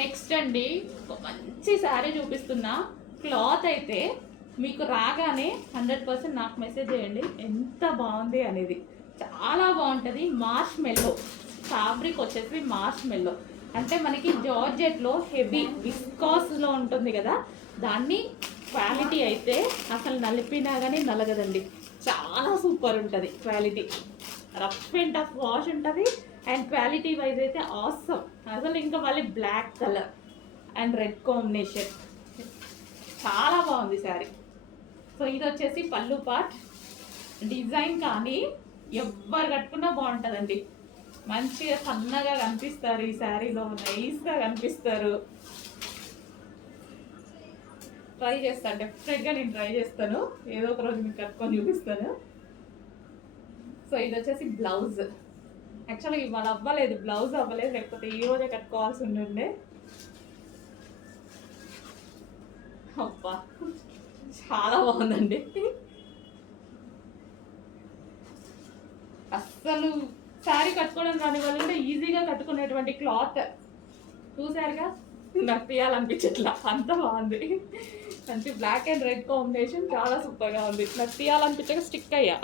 Next అండి ఒక మంచి శారీ చూపిస్తున్నా. క్లాత్ అయితే మీకు రాగానే 100% నాకు మెసేజ్ చేయండి ఎంత బాగుంది అనేది. చాలా బాగుంటుంది. మార్ష్ మెల్లో ఫ్యాబ్రిక్ వచ్చేసి మార్ష్ మెల్లో అంటే మనకి జార్జెట్లో హెవీ విస్కాస్లో ఉంటుంది కదా, దాన్ని క్వాలిటీ అయితే అసలు నలిపినా కానీ నలగదండి. చాలా సూపర్ ఉంటుంది quality. Rough and tough wash ఉంటుంది. అండ్ క్వాలిటీ వైజ్ అయితే ఆసమ్ అసలు. ఇంకా మళ్ళీ black colour and red combination చాలా బాగుంది శారీ. సో ఇది వచ్చేసి పళ్ళు పార్ట్. డిజైన్ కానీ ఎవ్వరు కట్టుకున్నా బాగుంటుందండి. మంచిగా సన్నగా కనిపిస్తారు ఈ శారీలో, నైస్గా కనిపిస్తారు. ట్రై చేస్తాను, డెఫినెట్గా నేను ట్రై చేస్తాను. ఏదో ఒక రోజు మీకు కట్టుకొని చూపిస్తాను. సో ఇది వచ్చేసి బ్లౌజ్. యాక్చువల్గా ఇవాళ అవ్వలేదు, బ్లౌజ్ అవ్వలేదు, లేకపోతే ఈ రోజే కట్టుకోవాల్సి ఉండే. అబ్బా చాలా బాగుందండి. అస్సలు శారీ కట్టుకోవడం రాని వాళ్ళు కూడా ఈజీగా కట్టుకునేటువంటి క్లాత్. చూసారుగా, నాకు తీయాలనిపించట్లా, అంత బాగుంది. మంచి బ్లాక్ అండ్ రెడ్ కాంబినేషన్ చాలా సూపర్గా ఉంది. నాకు తీయాలనిపించక స్టిక్ అయ్యా.